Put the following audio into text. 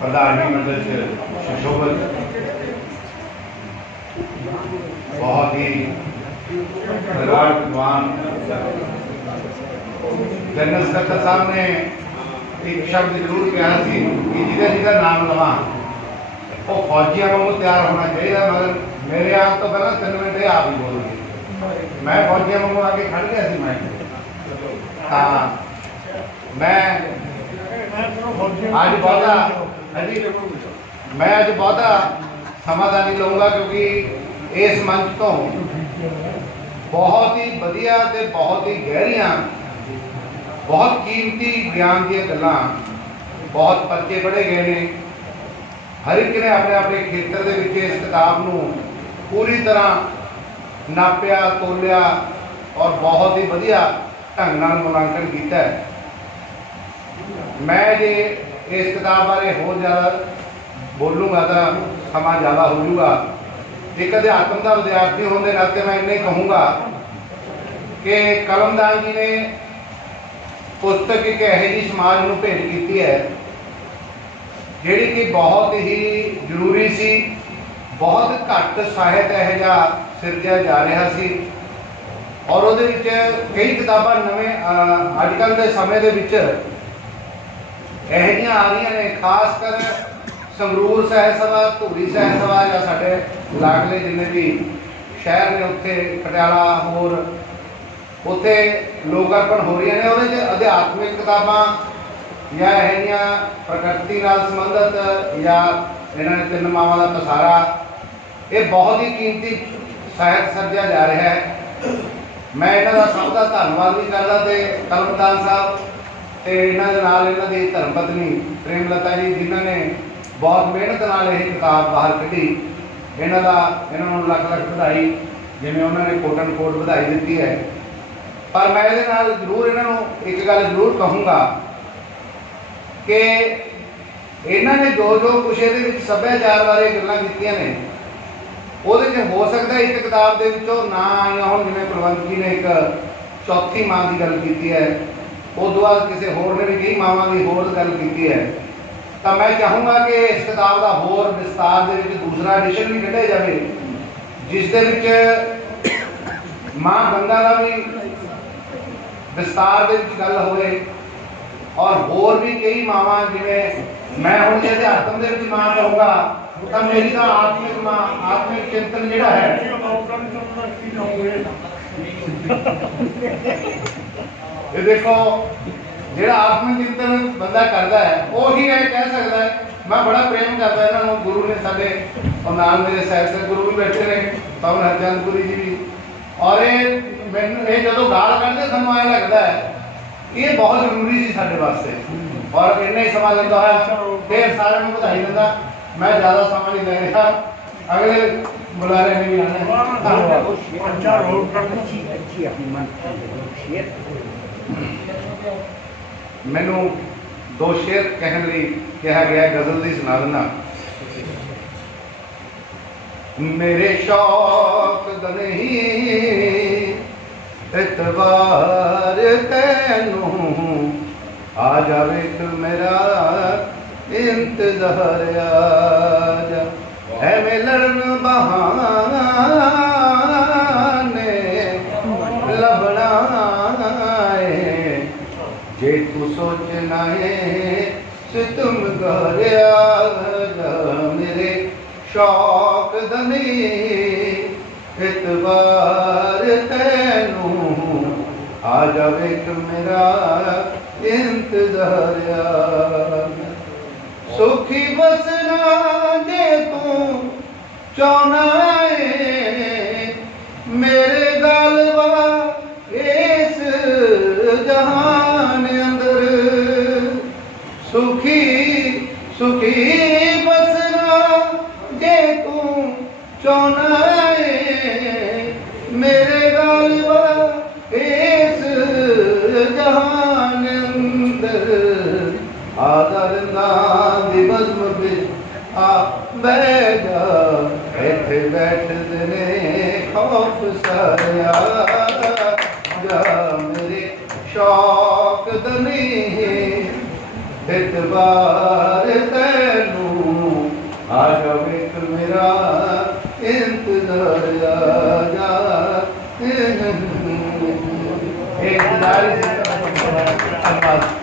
ਪ੍ਰਧਾਨਗੀ ਮੰਡਲ ਚ ਸੁਸ਼ੋਭਿਤ ਬਹੁਤ ਹੀ ਪ੍ਰਗਾੜ ਵਿਦਵਾਨ ਜਨਰਲ ਸਕੱਤਰ ਸਾਹਿਬ ਨੇ ਇੱਕ ਸ਼ਬਦ ਜ਼ਰੂਰ ਕਿਹਾ ਸੀ ਕਿ ਜਿਹਦਾ ਜਿਹਦਾ ਨਾਮ ਲਵਾਂ ਉਹ ਫੌਜੀਆਂ ਵਾਂਗੂ ਤਿਆਰ ਹੋਣਾ ਚਾਹੀਦਾ ਮਗਰ ਮੇਰੇ ਆਪ ਤੋਂ ਪਹਿਲਾਂ ਤਿੰਨ ਮਿੰਟ ਇਹ ਆਪ ਹੀ ਬੋਲਣਗੇ ਮੈਂ ਫੌਜੀਆਂ ਵਾਂਗੂ ਆ ਕੇ ਖੜ ਗਿਆ ਸੀ ਮੈਂ ਮੈਂ ਅੱਜ ਬਹੁਤਾ ਸਮਾਂ ਤਾਂ ਨਹੀਂ ਲਊਂਗਾ ਕਿਉਂਕਿ ਇਸ ਮੰਚ ਤੋਂ ਬਹੁਤ ਹੀ ਵਧੀਆ ਤੇ ਬਹੁਤ ਹੀ ਗਹਿਰੀਆਂ, ਬਹੁਤ ਕੀਮਤੀ ਗਿਆਨ ਦੀਆਂ ਗੱਲਾਂ ਬਹੁਤ ਪਰਚੇ ਪੜ੍ਹੇ ਗਏ ਨੇ। ਹਰ ਇੱਕ ਨੇ ਆਪਣੇ ਆਪਣੇ ਖੇਤਰ ਦੇ ਵਿੱਚ ਇਸ ਕਿਤਾਬ ਨੂੰ ਪੂਰੀ ਤਰ੍ਹਾਂ ਨਾਪਿਆ, ਤੋਲਿਆ ਔਰ ਬਹੁਤ ਹੀ ਵਧੀਆ ਢੰਗ ਨਾਲ ਮੁਲਾਂਕਣ ਕੀਤਾ ਹੈ। ਮੈਂ ਜੇ ਇਸ ਕਿਤਾਬ ਬਾਰੇ ਹੋਰ ਜ਼ਿਆਦਾ ਬੋਲੂੰਗਾ ਤਾਂ ਸਮਾਂ ਜ਼ਿਆਦਾ ਹੋ ਜਾਊਗਾ। ਇੱਕ ਅਧਿਆਤਮ ਦਾ ਵਿਦਿਆਰਥੀ ਹੋਣ ਦੇ ਨਾਤੇ ਮੈਂ ਇੰਨੇ ਕਹੂੰਗਾ ਕਿ ਕਲਮਦਾਨ ਜੀ ਨੇ ਪੁਸਤਕ ਇੱਕ ਇਹੋ ਜਿਹੀ ਸਮਾਜ ਨੂੰ ਭੇਟ ਕੀਤੀ ਹੈ, ਜਿਹੜੀ ਕਿ ਬਹੁਤ ਹੀ ਜ਼ਰੂਰੀ ਸੀ, ਬਹੁਤ ਘੱਟ ਸਾਹਿਤ ਇਹੋ ਜਿਹਾ ਸਿਰਜਿਆ ਜਾ ਰਿਹਾ ਸੀ। ਔਰ ਉਹਦੇ ਵਿੱਚ ਕਈ ਕਿਤਾਬਾਂ ਨਵੇਂ ਅੱਜ ਕੱਲ ਦੇ ਸਮੇਂ ਦੇ ਵਿੱਚ ਇਹੋ ਜਿਹੀਆਂ ਆ ਰਹੀਆਂ ਨੇ, ਖਾਸ ਕਰ ਸੰਗਰੂਰ ਸਾਹਿਬ ਸਭਾ ਧੂਰੀ ਸਾਹਿਬ ਸਭਾ ਜਾਂ ਸਾਡੇ ਲਾਗਲੇ ਜਿੰਨੇ ਵੀ ਸ਼ਹਿਰ ਨੇ ਉੱਥੇ, ਪਟਿਆਲਾ, ਹੋਰ, ਉੱਥੇ ਲੋਕ ਅਰਪਣ ਹੋ ਰਹੀਆਂ ਨੇ, ਉਹਦੇ 'ਚ ਅਧਿਆਤਮਿਕ ਕਿਤਾਬਾਂ ਜਾਂ ਇਹ ਜਿਹੀਆਂ ਪ੍ਰਕਿਰਤੀ ਨਾਲ ਸੰਬੰਧਿਤ ਜਾਂ ਇਹਨਾਂ ਨੇ ਤਿੰਨ ਮਾਵਾਂ ਦਾ ਪਸਾਰਾ, ਇਹ ਬਹੁਤ ਹੀ ਕੀਮਤੀ ਸਾਹਿਤ ਸਿਰਜਿਆ ਜਾ ਰਿਹਾ ਹੈ। ਮੈਂ ਇਹਨਾਂ ਦਾ ਸਭ ਦਾ ਧੰਨਵਾਦ ਵੀ ਕਰਦਾ ਤੇ ਕਲਮਦਾਨ ਸਾਹਿਬ ਤੇ ਇਹਨਾਂ ਦੇ ਨਾਲ ਇਹਨਾਂ ਦੀ ਧਰਮ ਪਤਨੀ ਪ੍ਰੇਮਲਤਾ ਜੀ, ਜਿਨ੍ਹਾਂ ਨੇ ਬਹੁਤ ਮਿਹਨਤ ਨਾਲ ਇਹ ਕਿਤਾਬ ਬਾਹਰ ਕੱਢੀ। ਇਹਨਾਂ ਦਾ, ਇਹਨਾਂ ਨੂੰ ਲੱਖ ਲੱਖ ਵਧਾਈ, ਜਿਵੇਂ ਉਹਨਾਂ ਨੇ ਕੋਟਨ ਕੋਟ ਵਧਾਈ ਦਿੱਤੀ ਹੈ। ਪਰ ਮੈਂ ਇਹਦੇ ਨਾਲ ਜ਼ਰੂਰ ਇਹਨਾਂ ਨੂੰ ਇੱਕ ਗੱਲ ਜ਼ਰੂਰ ਕਹੂੰਗਾ ਕਿ ਇਹਨਾਂ ਨੇ ਜੋ ਜੋ ਕੁਛ ਇਹਦੇ ਵਿੱਚ ਸੱਭਿਆਚਾਰ ਬਾਰੇ ਗੱਲਾਂ ਕੀਤੀਆਂ ਨੇ, ਉਹਦੇ 'ਚ ਹੋ ਸਕਦਾ ਇੱਕ ਕਿਤਾਬ ਦੇ ਵਿੱਚੋਂ ਨਾ ਆਈਆਂ ਹੋਣ, ਜਿਵੇਂ ਕੁਲਵੰਤ ਜੀ ਨੇ ਇੱਕ ਚੌਥੀ ਮਾਂ ਦੀ ਗੱਲ ਕੀਤੀ ਹੈ। ਉਸ ਤੋਂ ਬਾਅਦ ਕਿਸੇ ਹੋਰ ਨੇ ਵੀ ਕਈ ਮਾਵਾਂ ਦੀ ਹੋਰ ਗੱਲ ਕੀਤੀ ਹੈ। ਤਾਂ ਮੈਂ ਚਾਹੂੰਗਾ ਕਿ ਇਸ ਕਿਤਾਬ ਦਾ ਹੋਰ ਵਿਸਤਾਰ ਦੇ ਵਿੱਚ ਦੂਸਰਾ ਐਡੀਸ਼ਨ ਵੀ ਕੱਢਿਆ ਜਾਵੇ, ਜਿਸ ਦੇ ਵਿੱਚ ਮਾਂ ਗੰਗਾ ਦਾ ਵੀ ਵਿਸਤਾਰ ਦੇ ਵਿੱਚ ਗੱਲ ਹੋਵੇ ਔਰ ਹੋਰ ਵੀ ਕਈ ਮਾਵਾਂ, ਜਿਵੇਂ ਮੈਂ ਹੁਣ ਜੇ ਅਧਿਆਤਮ ਦੇ ਵਿੱਚ ਮਾਂ ਕਹੂੰਗਾ, ਤਾਂ ਮੇਰੀ ਤਾਂ ਆਤਮਿਕ ਮਾਂ, ਆਤਮਿਕ ਚਿੰਤਨ ਜਿਹੜਾ ਹੈ ਇਹ ਦੇਖੋ, ਜਿਹੜਾ ਆਤਮਿਕ ਚਿੰਤਨ ਬੰਦਾ ਕਰਦਾ ਹੈ, ਉਹ ਇਹ ਕਹਿ ਸਕਦਾ ਹੈ, ਮੈਂ ਬੜਾ ਪ੍ਰੇਮ ਕਰਦਾ ਇਹਨਾਂ ਨੂੰ, ਗੁਰੂ ਨੇ ਸਾਡੇ ਔਰ ਨਾਲ ਮੇਰੇ ਸਾਹਿਬ ਦੇ ਗੁਰੂ ਵੀ ਬੈਠੇ ਨੇ ਪਵਨ ਹਰਚੰਦਪੁਰੀ ਜੀ ਵੀ। ਔਰ ਇਹ ਮੈਨੂੰ, ਇਹ ਜਦੋਂ ਗਾਲ ਕੱਢਦੇ ਸਾਨੂੰ ਐਂ ਲੱਗਦਾ ਹੈ ਇਹ ਬਹੁਤ ਜ਼ਰੂਰੀ ਸੀ ਸਾਡੇ ਵਾਸਤੇ। ਔਰ ਇੰਨਾ ਹੀ ਸਮਾਂ ਲੈਂਦਾ ਹੋਇਆ, ਫੇਰ ਸਾਰਿਆਂ ਨੂੰ ਵਧਾਈ ਦਿੰਦਾ। ਮੈਂ ਜ਼ਿਆਦਾ ਸਮਾਂ ਨਹੀਂ ਲੈ ਰਿਹਾ। ਅਗਲੇ ਬੁਲਾਰੇ ਨੇ ਵੀ ਆਣਾ ਹੈ ਧੰਨਵਾਦ ਮੈਨੂੰ ਦੋ ਸ਼ੇਰ ਕਹਿਣ ਲਈ ਕਿਹਾ ਗਿਆ ਗਜ਼ਲ ਦੀ ਸੁਣਾ ਦਿੰਦਾ। ਮੇਰੇ ਸ਼ੌਕ ਦਾ ਨਹੀਂ ਇਤਵਾਰ ਤੈਨੂੰ ਆ ਜਾਵੇ ਤੂੰ ਮੇਰਾ ਇੰਤਜ਼ਾਰ ਆ ਜਾ। ਐਵੇਂ ਲੜਨ ਬਹਾਨੇ ਲੱਭਣਾ ਏ। ਜੇ ਤੂੰ ਸੋਚਣਾ ਏ ਸੇ ਤੁਮ ਘਰਿਆ ਮੇਰੇ ਸ਼ੌਕ ਦਨੀ ਇਤਵਾਰ ਤੈਨੂੰ ਆ ਜਾਵੇ ਕਿ ਮੇਰਾ ਇੰਤਜ਼ਾਰ। ਆ ਸੁਖੀ ਬਸਣਾ ਜੇ ਚਾਹਨਾ ਏ, ਮੇਰੇ ਗਲਵਾ ਇਸ ਜਹਾਨ ਅੰਦਰ। ਸੁਖੀ ਸੁਖੀ ਬਸਣਾ ਜੇ ਤੂੰ ਚਾਹਨਾ ਏ, ਮੇਰੇ ਗਲਵਾ ਇਸ ਜਹਾਨ ਅੰਦਰ। ਆਦਰ ਨਾ ਦੀ ਬਜ਼ਮ ਵਿੱਚ ਆ ਬਹਿ ਇੱਥੇ ਬੈਠਦੇ ਨੇ ਖੌਫ ਸਾਰਿਆ ਜਾ ਮੇਰੇ ਸ਼ੌਕ ਦਨੀ ਇਤਬਾਰ ਤੈਨੂੰ ਆਸ਼ਵਿਕ ਮੇਰਾ ਇੰਤਜ਼ਾਰ ਜਾ। ਇਹ ਨਾਰੀ ਅੱਲਾਹ